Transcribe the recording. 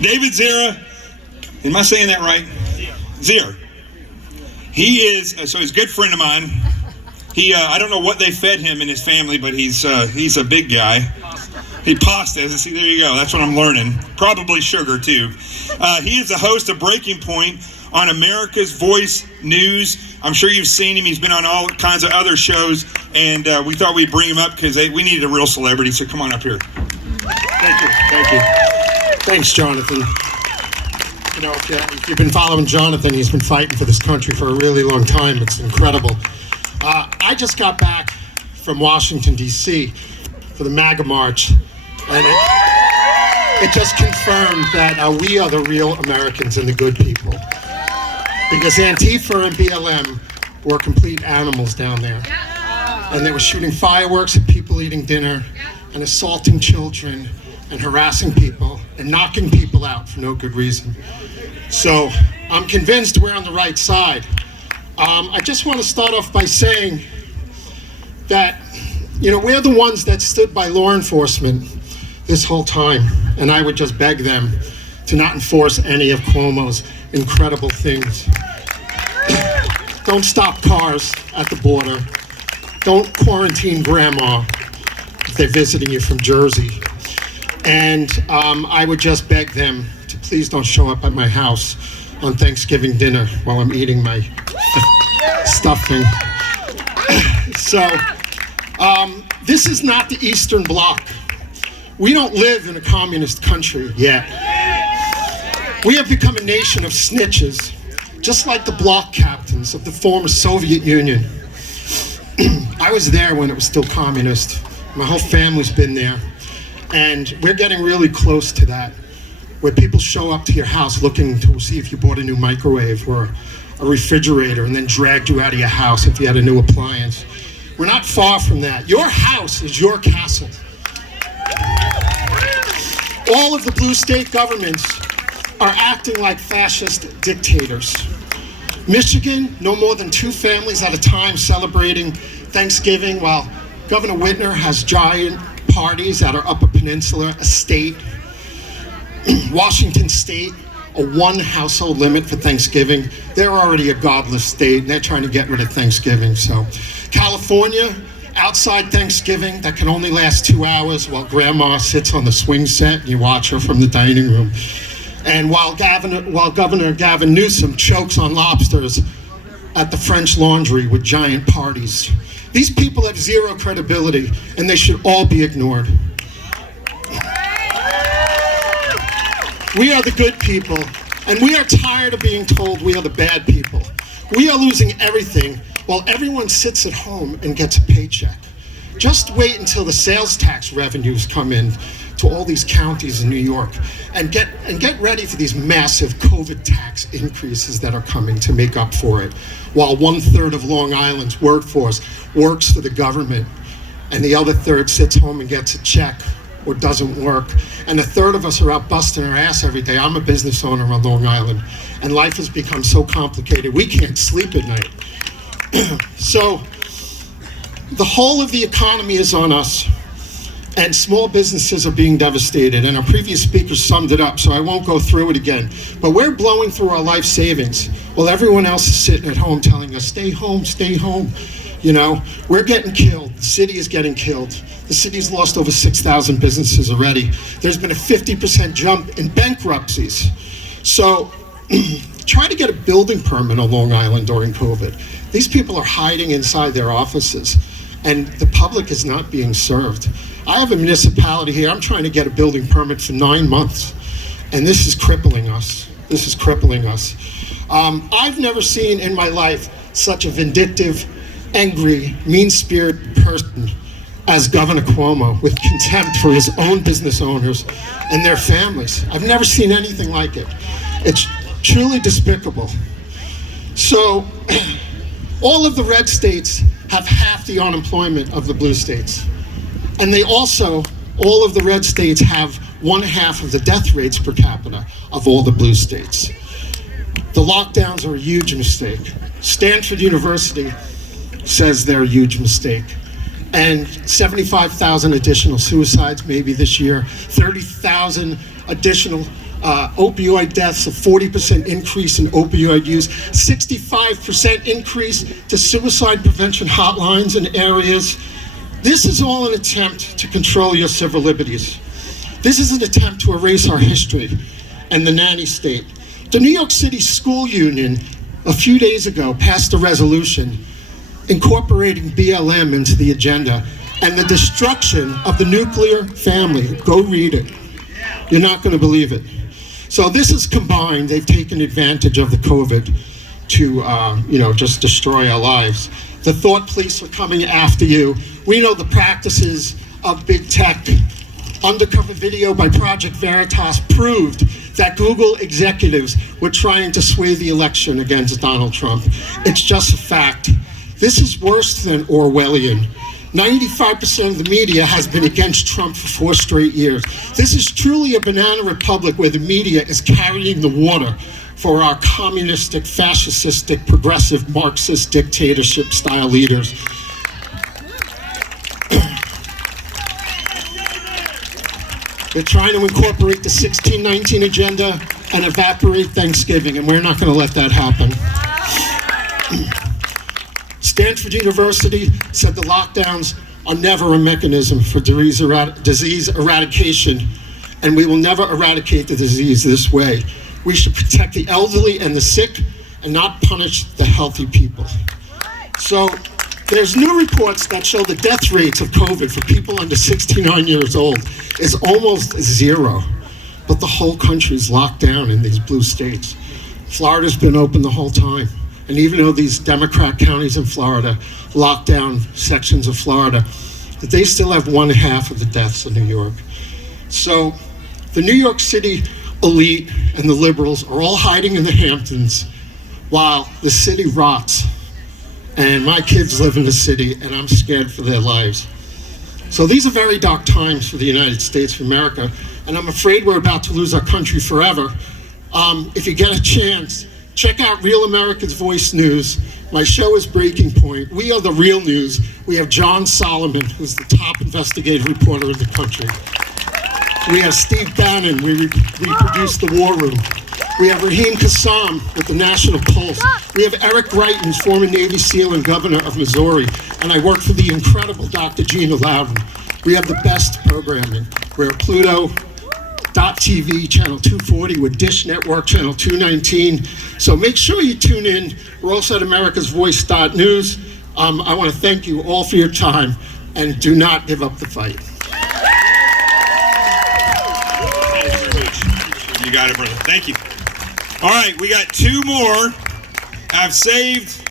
David Zere, am I saying that right? Zere. He is, so he's a good friend of mine. I don't know what they fed him and his family, but he's a big guy. He pasta. See, there you go. That's what I'm learning. Probably sugar too. He is the host of Breaking Point on America's Voice News. I'm sure you've seen him. He's been on all kinds of other shows, and we thought we'd bring him up because we needed a real celebrity. So come on up here. Thank you. Thanks, Jonathan. You know, if you've been following Jonathan, he's been fighting for this country for a really long time. It's incredible. I just got back from Washington, D.C. for the MAGA March, and it just confirmed that we are the real Americans and the good people. Because Antifa and BLM were complete animals down there. And they were shooting fireworks at people eating dinner and assaulting children and harassing people and knocking people out for no good reason. So I'm convinced we're on the right side. I just want to start off by saying that, you know, we're the ones that stood by law enforcement this whole time, and I would just beg them to not enforce any of Cuomo's incredible things. Don't stop cars at the border. Don't quarantine grandma if they're visiting you from Jersey. And I would just beg them to please don't show up at my house on Thanksgiving dinner while I'm eating my stuffing. So this is not the Eastern Bloc. We don't live in a communist country yet. We have become a nation of snitches, just like the bloc captains of the former Soviet Union. I was there when it was still communist. My whole family's been there. And we're getting really close to that, where people show up to your house looking to see if you bought a new microwave or a refrigerator and then dragged you out of your house if you had a new appliance. We're not far from that. Your house is your castle. All of the blue state governments are acting like fascist dictators. Michigan, no more than 2 families at a time celebrating Thanksgiving, while Governor Whitner has giant parties at our Upper Peninsula estate. Washington State, a 1 household limit for Thanksgiving. They're already a godless state, and they're trying to get rid of Thanksgiving. So California, outside Thanksgiving, that can only last 2 hours while grandma sits on the swing set and you watch her from the dining room. And while Governor Gavin Newsom chokes on lobsters at the French Laundry with giant parties. These people have zero credibility, and they should all be ignored. We are the good people, and we are tired of being told we are the bad people. We are losing everything while everyone sits at home and gets a paycheck. Just wait until the sales tax revenues come in to all these counties in New York, and get ready for these massive COVID tax increases that are coming to make up for it, while 1/3 of Long Island's workforce works for the government, and the other third sits home and gets a check or doesn't work, and 1/3 of us are out busting our ass every day. I'm a business owner on Long Island, and life has become so complicated we can't sleep at night. So the whole of the economy is on us, and small businesses are being devastated, and our previous speaker summed it up, so I won't go through it again. But we're blowing through our life savings while everyone else is sitting at home telling us, stay home, stay home. You know, we're getting killed. The city is getting killed. The city's lost over 6,000 businesses already. There's been a 50% jump in bankruptcies. So try to get a building permit on Long Island during COVID. These people are hiding inside their offices, and the public is not being served. I have a municipality here. I'm trying to get a building permit for 9 months, and this is crippling us. This is crippling us. I've never seen in my life such a vindictive, angry, mean-spirited person as Governor Cuomo, with contempt for his own business owners and their families. I've never seen anything like it. It's truly despicable. So all of the red states have half the unemployment of the blue states. And they also, all of the red states have 1/2 of the death rates per capita of all the blue states. The lockdowns are a huge mistake. Stanford University says they're a huge mistake. And 75,000 additional suicides maybe this year, 30,000 additional opioid deaths, a 40% increase in opioid use, 65% increase to suicide prevention hotlines in areas. This is all an attempt to control your civil liberties. This is an attempt to erase our history and the nanny state. The New York City School Union a few days ago passed a resolution incorporating BLM into the agenda and the destruction of the nuclear family. Go read it. You're not going to believe it. So this is combined. They've taken advantage of the COVID to, just destroy our lives. The thought police are coming after you. We know the practices of big tech. Undercover video by Project Veritas proved that Google executives were trying to sway the election against Donald Trump. It's just a fact. This is worse than Orwellian. 95% of the media has been against Trump for 4 straight years. This is truly a banana republic where the media is carrying the water for our communistic, fascistic, progressive, Marxist dictatorship-style leaders. They're trying to incorporate the 1619 agenda and evaporate Thanksgiving, and we're not going to let that happen. Stanford University said the lockdowns are never a mechanism for disease eradication, and we will never eradicate the disease this way. We should protect the elderly and the sick and not punish the healthy people. So there's new reports that show the death rates of COVID for people under 69 years old is almost 0, but the whole country's locked down in these blue states. Florida's been open the whole time. And even though these Democrat counties in Florida lock down sections of Florida, they still have 1/2 of the deaths in New York. So the New York City elite and the liberals are all hiding in the Hamptons while the city rots. And my kids live in the city, and I'm scared for their lives. So these are very dark times for the United States of America, and I'm afraid we're about to lose our country forever. If you get a chance, check out Real America's Voice News. My show is Breaking Point. We are the real news. We have John Solomon, who's the top investigative reporter in the country. We have Steve Bannon. We produce The War Room. We have Raheem Kassam with the National Pulse. We have Eric Greitens, former Navy SEAL and governor of Missouri. And I work for the incredible Dr. Gina Loudon. We have the best programming. We're Pluto.tv, channel 240, with Dish Network, channel 219. So make sure you tune in. We're also at americasvoice.news. I want to thank you all for your time, and do not give up the fight. You got it, brother. Thank you. All right, we got 2 more. I've saved